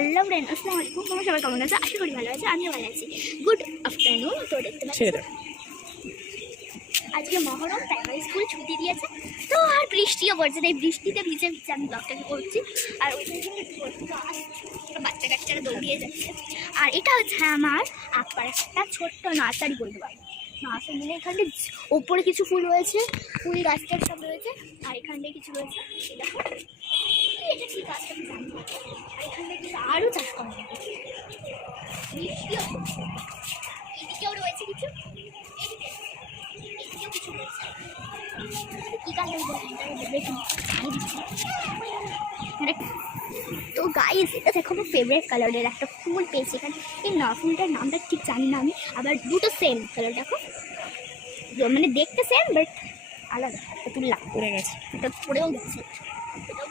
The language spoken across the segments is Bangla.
হ্যালো ফ্রেন্ড আসসালামু আলাইকুম তোমরা সবাই কেমন আছো? আশা করি ভালো আছো আমিও ভালো আছি। গুড আফটারনুন তো দেখতে পাচ্ছি আজকে মহরম প্রাইমারি স্কুল ছুটি দিয়েছে। তো আর বৃষ্টিও পড়ছে তাই বৃষ্টিতে ভিজে ভিজে আমি ব্লগটাকে করছি। আর ওইখানে বাচ্চা কাচ্চারা দৌড়িয়ে যাচ্ছে। আর এটা হচ্ছে আমার আপার একটা ছোট্ট নার্সারি বলতে পারি। নার্সারি মানে এখানে ওপরে কিছু ফুল রয়েছে ফুল গাছটার সব রয়েছে। আর এখানে কিছু রয়েছে দেখো। এটা ঠিক আছে আমি জানি আর এখানে আরও চাষ করা এদিকেও রয়েছে কিছু। তো গাইস এটা দেখো আমার ফেভারিট কালারের একটা ফুল পেয়েছি এখানে। এই না, ফুলটার নামটা ঠিক জানি না আমি। আবার দুটো সেম কালার দেখো। মানে দেখতে সেম বাট আলাদা। একটা তুললাম, পড়ে গেছে। এটা পড়েও গেছে। এটাও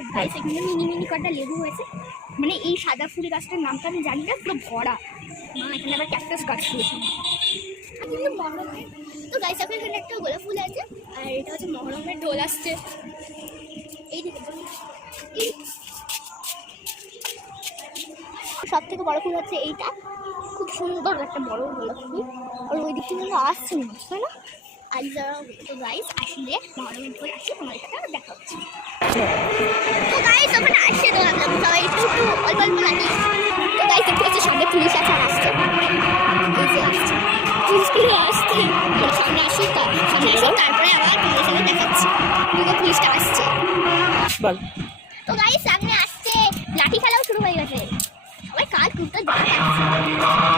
একটা গাইস এখানে মিনি মিনি কটা লেবু হয়েছে। মানে এই সাদা ফুল গাছটার নামটা আমি জানি না, পুরো ভরা। মা এখানে আবার ক্যাকটাস গাছ রয়েছে। তো গাইস আপনার এখানে একটা গোলাপ ফুল আছে, আর এটা হচ্ছে মহরমের ঢোল আসছে। এই সব থেকে বড় ফুল হচ্ছে এইটা। খুব সুন্দর একটা বড় গোলাপ ফুল। আর ওই দিক থেকে আসছে না, তাই না? আলিজারা তো গাইস আসলে মহরমের পর সাথে দেখা হচ্ছে। তো গাইস আসছে তো ভাবলাম তো গাইস দেখতে পাচ্ছি সঙ্গে পুলিশ আছে আসছে। এই যে আসছে। পুলিশগুলো আসছে। মানে সামনে আসি তারপরে আবার তোমাদের সাথে দুটো পুলিশটা আসছে। বল। তো গাইস সামনে আসছে লাঠি খেলাও শুরু হয়ে গেছে। আমার কার কুকুরটা দেখা